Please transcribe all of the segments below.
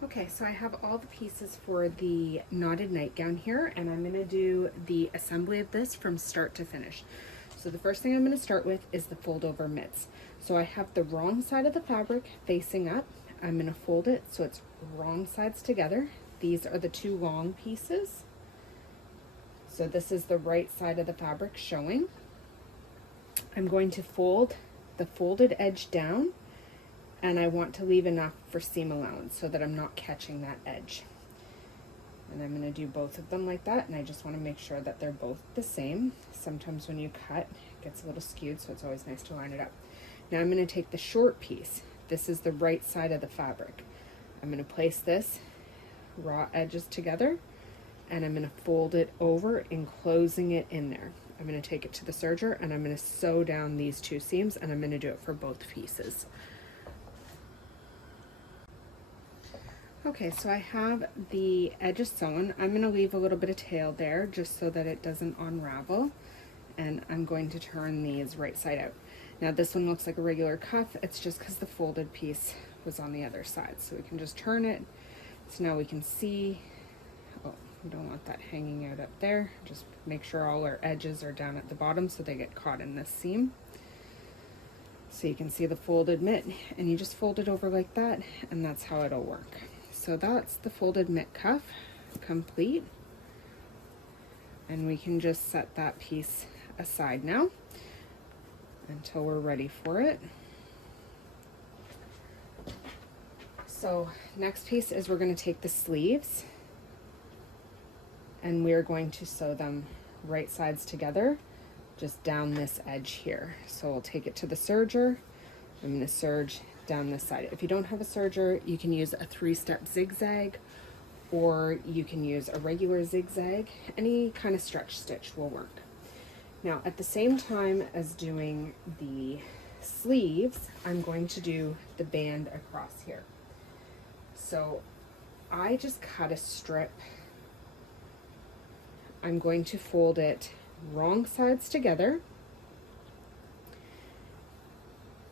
Okay, so I have all the pieces for the knotted nightgown here, and I'm gonna do the assembly of this from start to finish. So the first thing I'm gonna start with is the fold over mitts. So I have the wrong side of the fabric facing up. I'm gonna fold it so it's wrong sides together. These are the two long pieces. So this is the right side of the fabric showing. I'm going to fold the folded edge down, and I want to leave enough for seam allowance so that I'm not catching that edge. And I'm going to do both of them like that, and I just want to make sure that they're both the same. Sometimes when you cut, it gets a little skewed, so it's always nice to line it up. Now I'm going to take the short piece. This is the right side of the fabric. I'm going to place this raw edges together, and I'm going to fold it over, enclosing it in there. I'm going to take it to the serger, and I'm going to sew down these two seams, and I'm going to do it for both pieces. Okay, so I have the edges sewn. I'm going to leave a little bit of tail there just so that it doesn't unravel, and I'm going to turn these right side out. Now this one looks like a regular cuff. It's just because the folded piece was on the other side. So we can just turn it. So now we can see, oh, we don't want that hanging out up there. Just make sure all our edges are down at the bottom so they get caught in this seam. So you can see the folded mitt, and you just fold it over like that, and that's how it'll work. So that's the folded mitt cuff complete, and we can just set that piece aside now until we're ready for it. So next piece is we're going to take the sleeves, and we're going to sew them right sides together just down this edge here. So we'll take it to the serger. I'm going to serge down this side. If you don't have a serger, you can use a 3-step zigzag, or you can use a regular zigzag. Any kind of stretch stitch will work. Now at the same time as doing the sleeves, I'm going to do the band across here. So I just cut a strip. I'm going to fold it wrong sides together,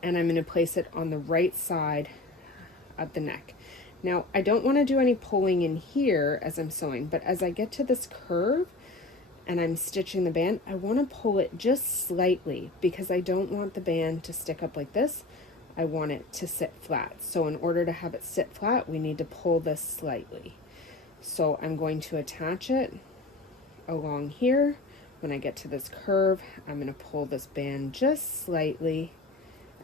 and I'm going to place it on the right side of the neck. Now I don't want to do any pulling in here as I'm sewing, but as I get to this curve and I'm stitching the band, I want to pull it just slightly because I don't want the band to stick up like this. I want it to sit flat. So in order to have it sit flat, we need to pull this slightly. So I'm going to attach it along here. When I get to this curve, I'm going to pull this band just slightly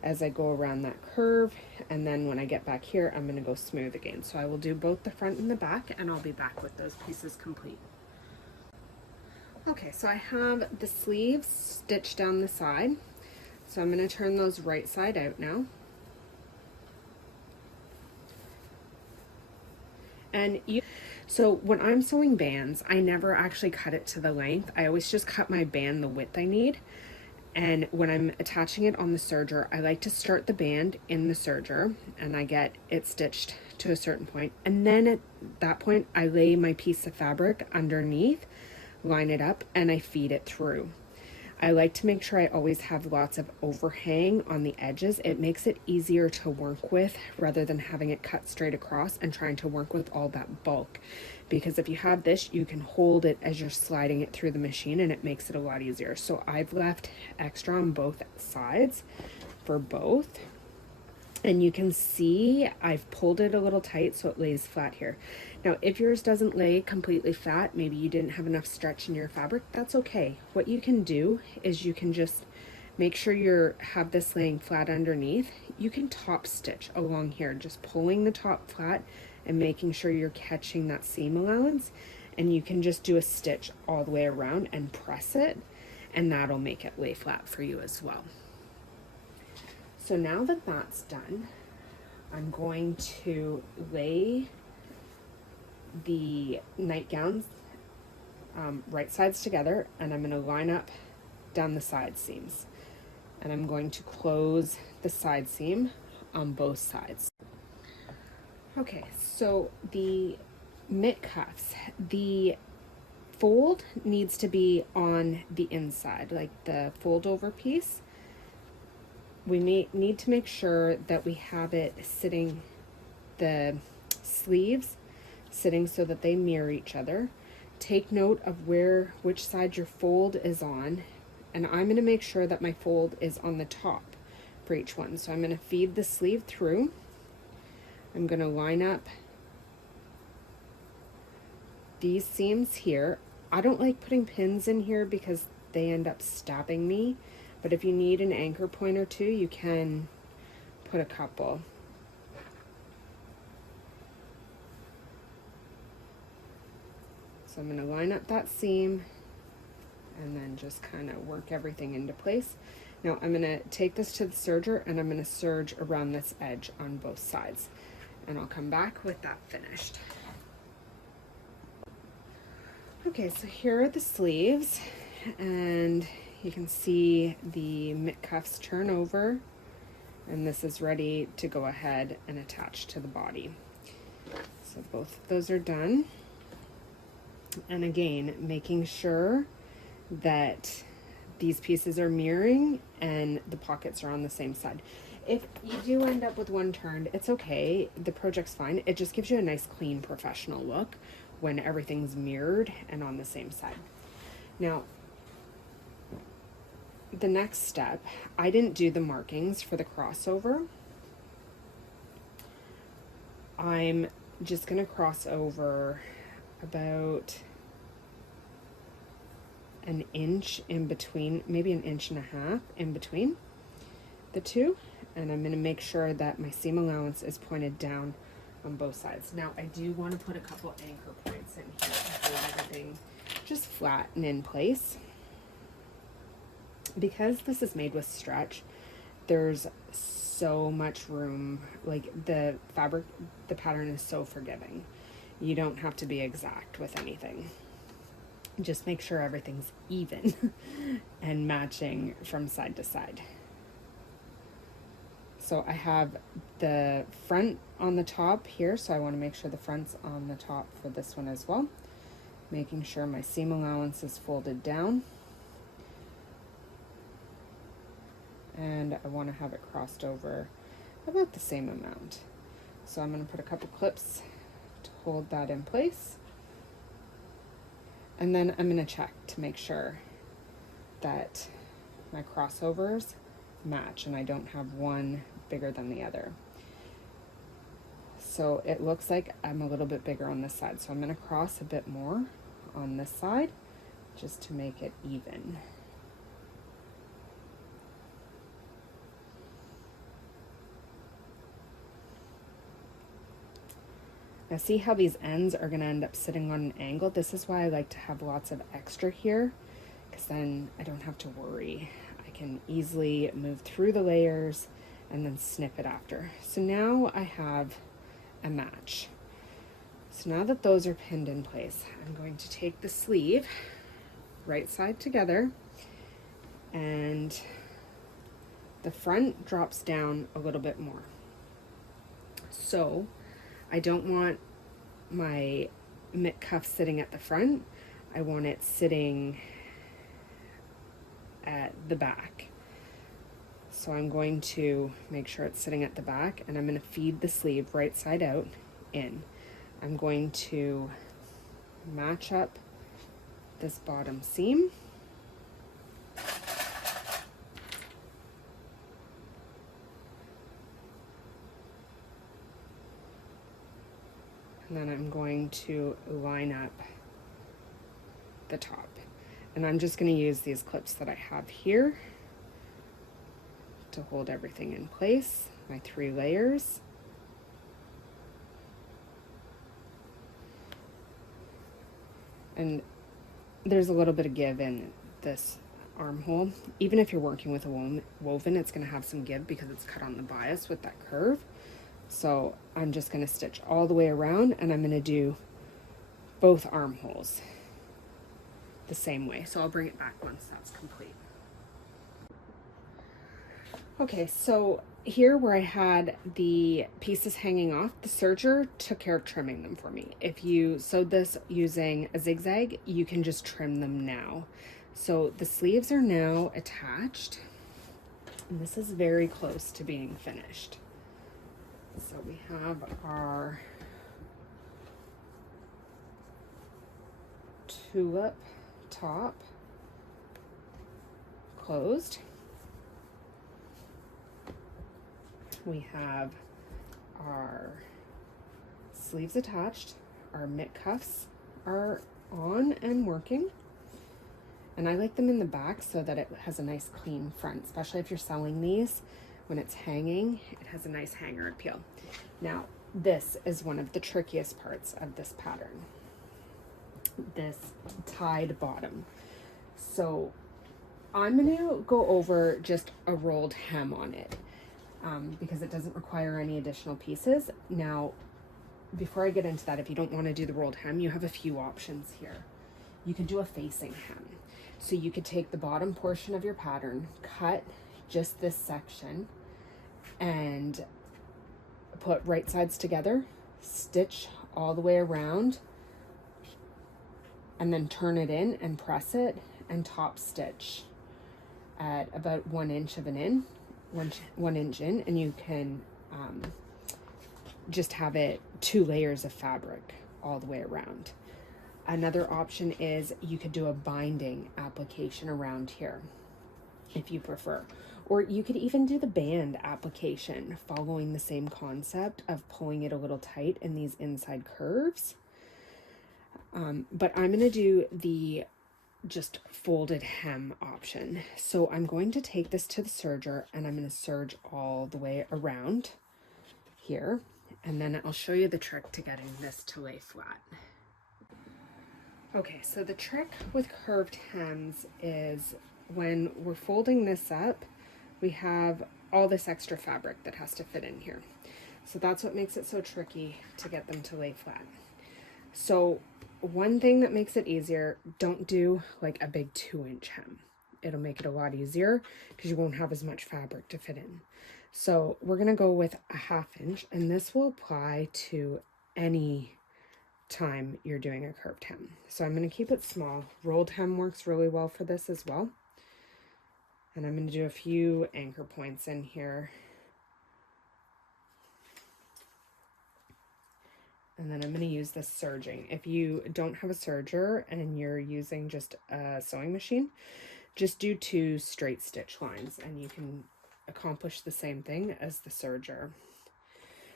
as I go around that curve, and then when I get back here, I'm going to go smooth again. So I will do both the front and the back, and I'll be back with those pieces complete. Okay, so I have the sleeves stitched down the side, so I'm going to turn those right side out now. And so when I'm sewing bands, I never actually cut it to the length. I always just cut my band the width I need. And when I'm attaching it on the serger, I like to start the band in the serger, and I get it stitched to a certain point. And then at that point, I lay my piece of fabric underneath, line it up, and I feed it through. I like to make sure I always have lots of overhang on the edges. It makes it easier to work with rather than having it cut straight across and trying to work with all that bulk. Because if you have this, you can hold it as you're sliding it through the machine, and it makes it a lot easier. So I've left extra on both sides for both. And you can see I've pulled it a little tight so it lays flat here. Now, if yours doesn't lay completely flat, maybe you didn't have enough stretch in your fabric, that's okay. What you can do is you can just make sure you have this laying flat underneath. You can top stitch along here, just pulling the top flat and making sure you're catching that seam allowance. And you can just do a stitch all the way around and press it, and that'll make it lay flat for you as well. So now that that's done, I'm going to lay the nightgowns right sides together, and I'm going to line up down the side seams. And I'm going to close the side seam on both sides. Okay, so the mitt cuffs, the fold needs to be on the inside, like the fold over piece. We need to make sure that we have it sitting, the sleeves sitting so that they mirror each other. Take note of which side your fold is on, and I'm going to make sure that my fold is on the top for each one. So I'm going to feed the sleeve through. I'm going to line up these seams here. I don't like putting pins in here because they end up stabbing me, but if you need an anchor point or two, you can put a couple. So I'm going to line up that seam and then just kind of work everything into place. Now I'm going to take this to the serger and I'm going to serge around this edge on both sides, and I'll come back with that finished. Okay, so here are the sleeves, and you can see the mitt cuffs turn over, and this is ready to go ahead and attach to the body. So both of those are done. And again, making sure that these pieces are mirroring and the pockets are on the same side. If you do end up with one turned, it's okay. The project's fine. It just gives you a nice, clean, professional look when everything's mirrored and on the same side. Now, the next step, I didn't do the markings for the crossover. I'm just going to cross over about an inch in between, maybe 1.5 inches in between the two, and I'm going to make sure that my seam allowance is pointed down on both sides. Now I do want to put a couple anchor points in here to hold everything just flat and in place. Because this is made with stretch, there's so much room, like the fabric, the pattern is so forgiving. You don't have to be exact with anything. Just make sure everything's even and matching from side to side. So I have the front on the top here, so I want to make sure the front's on the top for this one as well. Making sure my seam allowance is folded down. And I want to have it crossed over about the same amount. So I'm going to put a couple clips to hold that in place. And then I'm going to check to make sure that my crossovers match and I don't have one bigger than the other. So it looks like I'm a little bit bigger on this side, so I'm going to cross a bit more on this side just to make it even. Now see how these ends are going to end up sitting on an angle? This is why I like to have lots of extra here, because then I don't have to worry. I can easily move through the layers and then snip it after. So now I have a match. So now that those are pinned in place, I'm going to take the sleeve, right side together, and the front drops down a little bit more. So I don't want my mitt cuff sitting at the front. I want it sitting at the back. So I'm going to make sure it's sitting at the back, and I'm going to feed the sleeve right side out in. I'm going to match up this bottom seam. And then I'm going to line up the top. And I'm just going to use these clips that I have here to hold everything in place, my 3 layers. And there's a little bit of give in this armhole. Even if you're working with a woven, it's going to have some give because it's cut on the bias with that curve. So I'm just going to stitch all the way around, and I'm going to do both armholes the same way. So I'll bring it back once that's complete. Okay, so here where I had the pieces hanging off, the serger took care of trimming them for me. If you sewed this using a zigzag, you can just trim them now. So the sleeves are now attached, and this is very close to being finished. So we have our tulip top closed. We have our sleeves attached, our mitt cuffs are on and working. And I like them in the back so that it has a nice clean front, especially if you're sewing these. When it's hanging, it has a nice hanger appeal. Now, this is one of the trickiest parts of this pattern. This tied bottom. So I'm going to go over just a rolled hem on it because it doesn't require any additional pieces. Now, before I get into that, if you don't want to do the rolled hem, you have a few options here. You could do a facing hem. So you could take the bottom portion of your pattern, cut just this section, and put right sides together, stitch all the way around, and then turn it in and press it and top stitch at about 1 inch in, and you can just have it 2 layers of fabric all the way around. Another option is you could do a binding application around here if you prefer, or you could even do the band application following the same concept of pulling it a little tight in these inside curves. But I'm going to do the just folded hem option. So I'm going to take this to the serger and I'm going to serge all the way around here, and then I'll show you the trick to getting this to lay flat. Okay, so the trick with curved hems is when we're folding this up, we have all this extra fabric that has to fit in here. So that's what makes it so tricky to get them to lay flat. So one thing that makes it easier, don't do like a big 2-inch hem. It'll make it a lot easier because you won't have as much fabric to fit in. So we're gonna go with a 1/2 inch, and this will apply to any time you're doing a curved hem. So I'm going to keep it small. Rolled hem works really well for this as well. And I'm going to do a few anchor points in here. And then I'm going to use this serging. If you don't have a serger and you're using just a sewing machine, just do 2 straight stitch lines and you can accomplish the same thing as the serger.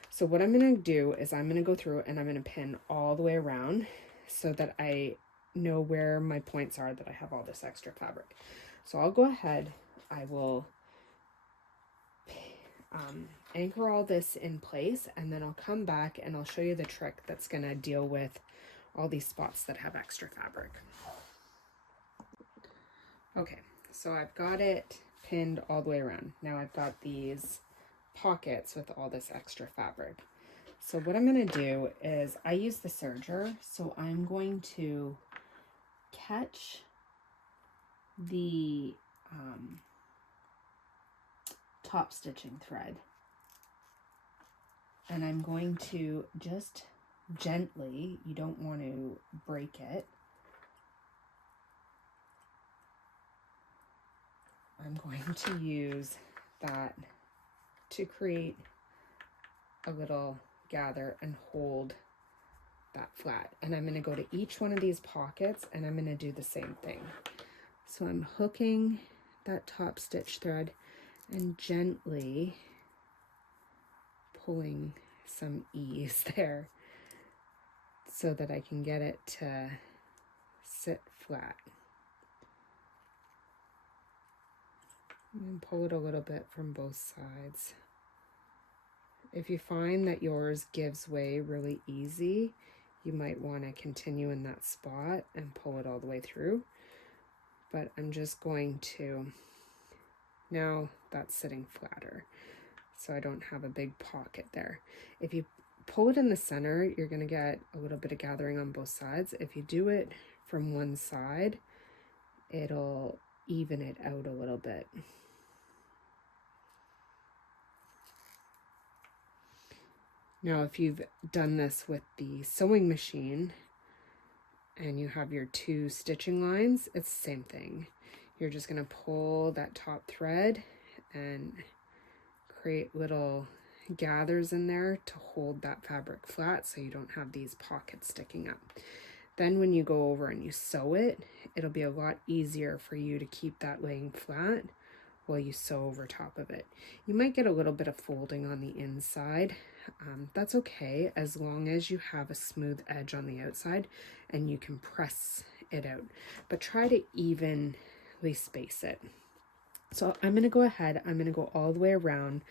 So what I'm going to do is I'm going to go through and I'm going to pin all the way around so that I know where my points are, that I have all this extra fabric. So I'll go ahead, I will anchor all this in place, and then I'll come back and I'll show you the trick that's going to deal with all these spots that have extra fabric. Okay, so I've got it pinned all the way around. Now I've got these pockets with all this extra fabric. So what I'm going to do is I use the serger, so I'm going to catch the top stitching thread, and I'm going to just gently, you don't want to break it, I'm going to use that to create a little gather and hold that flat. And I'm going to go to each one of these pockets and I'm going to do the same thing. So I'm hooking that top stitch thread and gently pulling some ease there so that I can get it to sit flat. And pull it a little bit from both sides. If you find that yours gives way really easy, you might want to continue in that spot and pull it all the way through. But I'm just going to, now that's sitting flatter, so I don't have a big pocket there. If you pull it in the center, you're going to get a little bit of gathering on both sides. If you do it from one side, it'll even it out a little bit. Now, if you've done this with the sewing machine and you have your 2 stitching lines, it's the same thing. You're just going to pull that top thread and create little gathers in there to hold that fabric flat so you don't have these pockets sticking up. Then when you go over and you sew it, it'll be a lot easier for you to keep that laying flat while you sew over top of it. You might get a little bit of folding on the inside. That's okay, as long as you have a smooth edge on the outside and you can press it out. But try to evenly space it. So I'm going to go ahead, I'm going to go all the way around.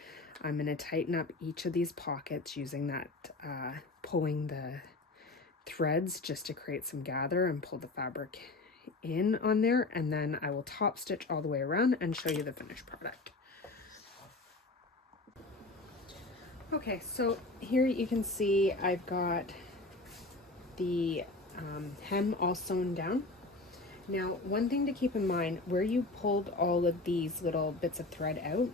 I'm going to tighten up each of these pockets using that, pulling the threads just to create some gather and pull the fabric in on there, and then I will top stitch all the way around and show you the finished product. Okay, so here you can see I've got the hem all sewn down. Now, one thing to keep in mind, where you pulled all of these little bits of thread out,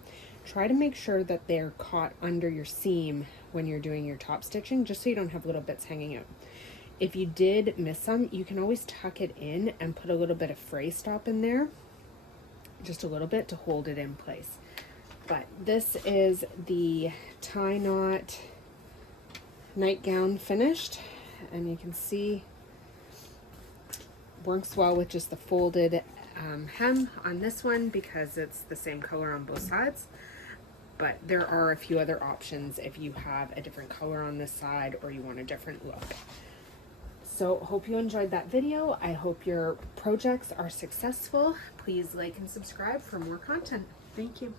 try to make sure that they're caught under your seam when you're doing your top stitching, just so you don't have little bits hanging out. If you did miss some, you can always tuck it in and put a little bit of fray stop in there, just a little bit to hold it in place. But this is the tie knot nightgown finished, and you can see works well with just the folded hem on this one because it's the same color on both sides. But there are a few other options if you have a different color on this side or you want a different look. So hope you enjoyed that video. I hope your projects are successful. Please like and subscribe for more content. Thank you.